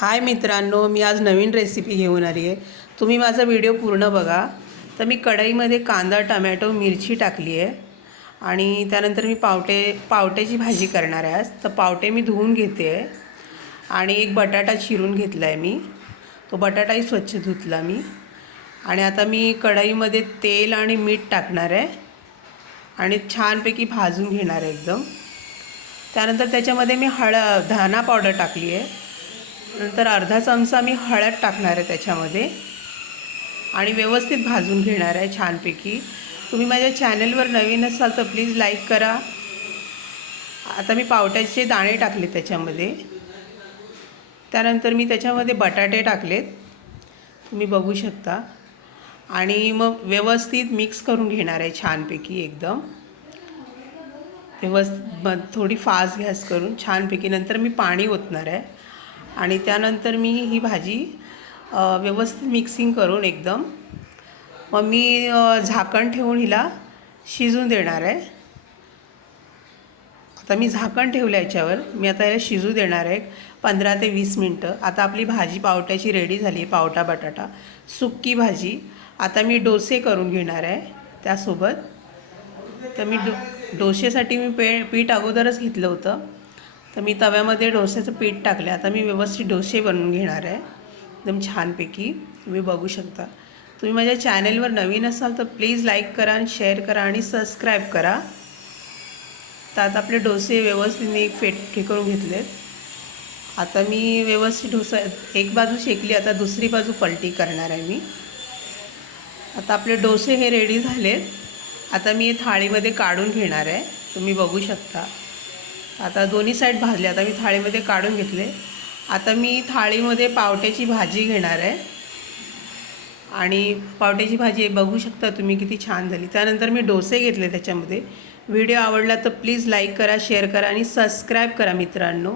हाय मित्रांनो मी आज नवीन रेसिपी घेऊन आली आहे. तुम्ही माझा व्हिडिओ पूर्ण बघा. तर मी कढईमध्ये कांदा टमॅटो मिरची टाकली आहे. आणि त्यानंतर मी पावटे पावट्याची भाजी करणार आहे आज. तर पावटे मी धुवून घेते आहे. आणि एक बटाटा चिरून घेतला आहे मी. तो बटाटाही स्वच्छ धुतला मी. आणि आता मी कढईमध्ये तेल आणि मीठ टाकणार आहे. आणि छानपैकी भाजून घेणार आहे एकदम. त्यानंतर त्याच्यामध्ये मी हळद धाना पावडर टाकली आहे. नंतर अर्धा चमचा मी हळद टाकणार आहे त्याच्यामध्ये. आणि व्यवस्थित भाजून घेणार आहे छानपैकी. तुम्ही माझ्या चॅनलवर नवीन असाल तर प्लीज लाईक करा. आता मी पावट्याचे दाणे टाकले त्याच्यामध्ये. त्यानंतर मी त्याच्यामध्ये बटाटे टाकलेत. तुम्ही बघू शकता. आणि मग व्यवस्थित मिक्स करून घेणार आहे छानपैकी एकदम. व्यवस्थित थोडी फास्ट गॅस करून छानपैकी. नंतर मी पाणी ओतणार आहे. आणि त्यानंतर मी ही भाजी व्यवस्थित मिक्सिंग करून एकदम. मग मी झाकण ठेवून हिला शिजून देणार आहे. आता मी झाकण ठेवलं याच्यावर. मी आता याला शिजू देणार आहे पंधरा ते वीस मिनटं. आता आपली भाजी पावट्याची रेडी झाली आहे पावटा बटाटा. सुक्की भाजी. आता मी डोसे करून घेणार आहे त्यासोबत. तर मी डो डोसेसाठी मी पे पीठ अगोदरच घेतलं होतं. तर मी तव्यामध्ये डोस्याचं पीठ टाकलं आता मी व्यवस्थित डोसे बनवून घेणार आहे. एकदम छानपैकी. तुम्ही बघू शकता. तुम्ही माझ्या चॅनेलवर नवीन असाल तर प्लीज लाईक करा आणि शेअर करा आणि सबस्क्राईब करा. तर आता आपले डोसे व्यवस्थित मी फेट हे करून घेतलेत. आता मी व्यवस्थित डोसा एक बाजू शेकली आता दुसरी बाजू पलटी करणार आहे मी. आता आपले डोसे हे रेडी झालेत. आता मी हे थाळीमध्ये काढून घेणार आहे. तुम्ही बघू शकता. आता दोन्ही साईड भाजले. आता मी थाळीमध्ये काढून घेतले. आता मी थाळीमध्ये पावट्याची भाजी घेणार आहे. आणि पावट्याची भाजी बघू शकता तुम्ही किती छान झाली. त्यानंतर मी डोसे घेतले त्याच्यामध्ये. व्हिडिओ आवडला तर प्लीज लाईक करा शेअर करा आणि सबस्क्राईब करा मित्रांनो.